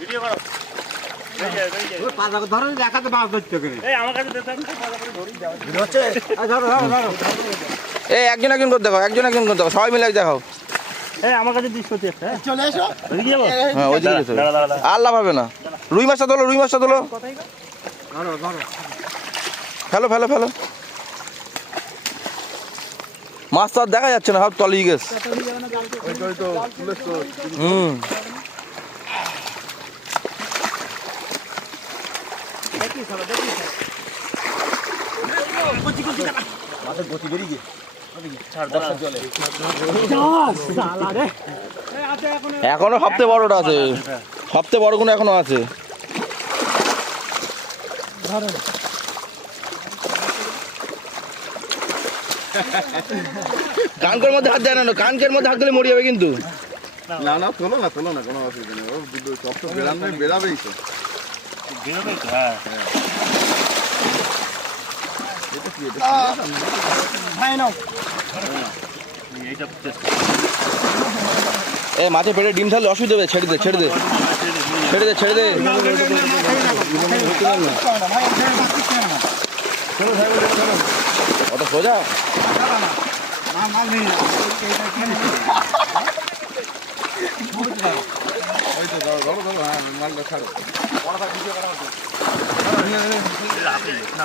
Video করো। ওই পাজা ধরো দেখাতে মাছ ধরতে গেলে এই আমার কাছে দেখতে পাজা করে ধরি যাও। হচ্ছে ধরো ধরো ধরো এই একজন একজন করে দেখাও, একজন একজন করে দেখাও, সবাই মিলে দেখাও। এই আমার কাছে 200 একটা। চলে এসো ওইদিকে যাবো? হ্যাঁ ওইদিকে গেছে। দাঁড়া দাঁড়া দাঁড়া। আর লাভ হবে না। রুই মাছটা তোলো, রুই মাছটা তোলো। ধরো ধরো ফেলো ফেলো ফেলো। মাছ তো আর দেখা যাচ্ছে না, সব তলিয়ে গেছে। হুম মাছের গতি বেরিয়ে গিয়ে ছাড় দাঁড়া। এখনো সবচেয়ে বড়টা আছে, সবচেয়ে বড় কোনো এখনো আছে। কানকের মধ্যে হাত দেয় না, কানকের মধ্যে হাত দিলে মরে যাবে কিন্তু। না না তোলো না কোনো অসুবিধা নেই। ও সব তো বেরাবেই তো। বেরোবে তো? হ্যাঁ। এটা কি এটা? ভাই নাও এইটা চেষ্টা এ মাঠে পেটে ডিম থাকলে অসুবিধা হবে, ছেড়ে দে ছেড়ে দে ছেড়ে দে ছেড়ে দে। অত সোজা ওই তো ধরো ধরো ধরো, হ্যাঁ মালটা ছাড়ো। না